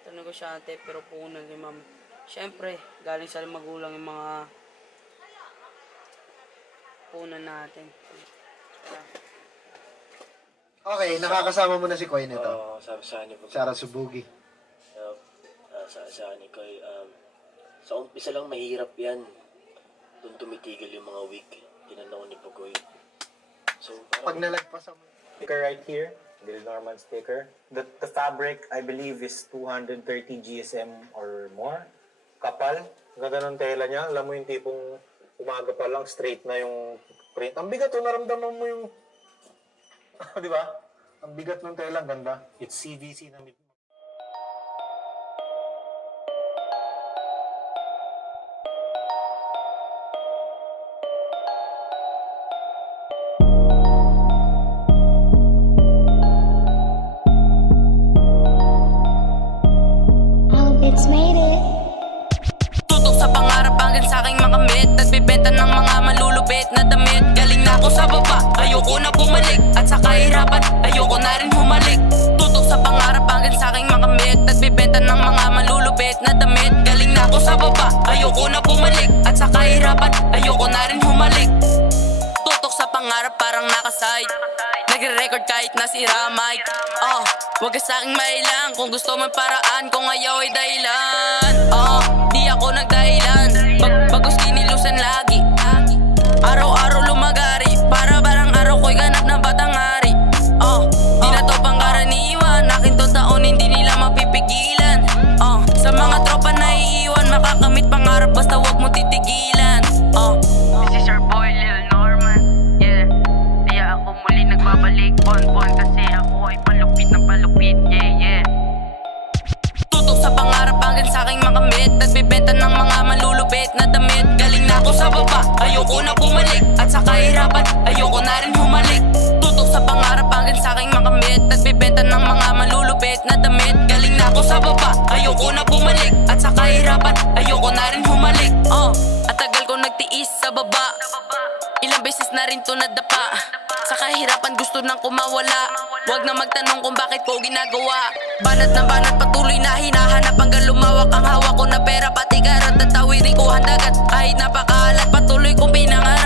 Ito negosyante pero punan ni ma'am. Siyempre, galing sa magulang yung mga punan natin. Okay, nakakasama mo na si Koy nito. Oo, sabi sa akin po. Sarah Subugi. Sa akin Koy, sa umpisa lang mahirap yan. Doon tumitigil yung mga week. Tinanaw ni Pugoy. So, Pag nalagpasan mo. Sticker right here, the Norman sticker. The fabric, I believe, is 230 GSM or more. Kapal. Ganda ng tela niya. Alam mo yung tipong umaga pa lang, straight na yung print. Ang bigat, naramdaman mo yung... Di ba? Ang bigat ng tela, ang ganda. It's CVC na... It's made it. Tutok sa pangarap hanggang sa aking makamit. Nagbibenta ng mga malulupit na damit. Galing na ako sa baba, ayoko na bumalik. At sa kahirapan, ayoko na rin humalik. Tutok sa pangarap hanggang sa aking makamit. Nagbibenta ng mga malulupit na damit. Galing na ako sa baba, ayoko na bumalik. At sa kahirapan, ayoko na rin humalik. Tutok sa pangarap parang nakasight. Nagre-record kahit nasira mic. Wag ka sa'king mailang. Kung gusto mo paraan, kung ayaw ay dahilan. Di ako nagdahilan. Bagos kinilusan lagi. Araw-araw lumagari. Para barang araw ko'y ganap na batang hari. Di na to pangkaraniwan. Akin to taon hindi nila mapipigilan. Sa mga tropa na iiwan, makakamit pangarap basta wag mo titigilan. This is your boy Lil Norman. Yeah. Di ako muli nagbabalik. Bon kasi ako ay palupit ng palupit. Yeah. Tutok sa pangarap hanggang sa aking makamit. Nagbibenta ng mga malulupit na damit. Galing na ako sa baba, ayoko na bumalik. At sa kahirapan, ayoko na rin humalik. Tutok sa pangarap hanggang sa aking makamit. Nagbibenta ng mga malulupit na damit. Galing na ako sa baba, ayoko na bumalik. At sa kahirapan, ayoko na rin humalik. At tagal ko nagtiis sa baba. Ilang beses na rin to nadapa. Sa kahirapan gusto nang kumawala. Huwag na magtanong kung bakit ko ginagawa. Banat na banat patuloy na hinahanap hanggang lumawak ang hawak ko na pera. Pati karat at tawirin ko handagat. Kahit napakalat patuloy kong pinangarap.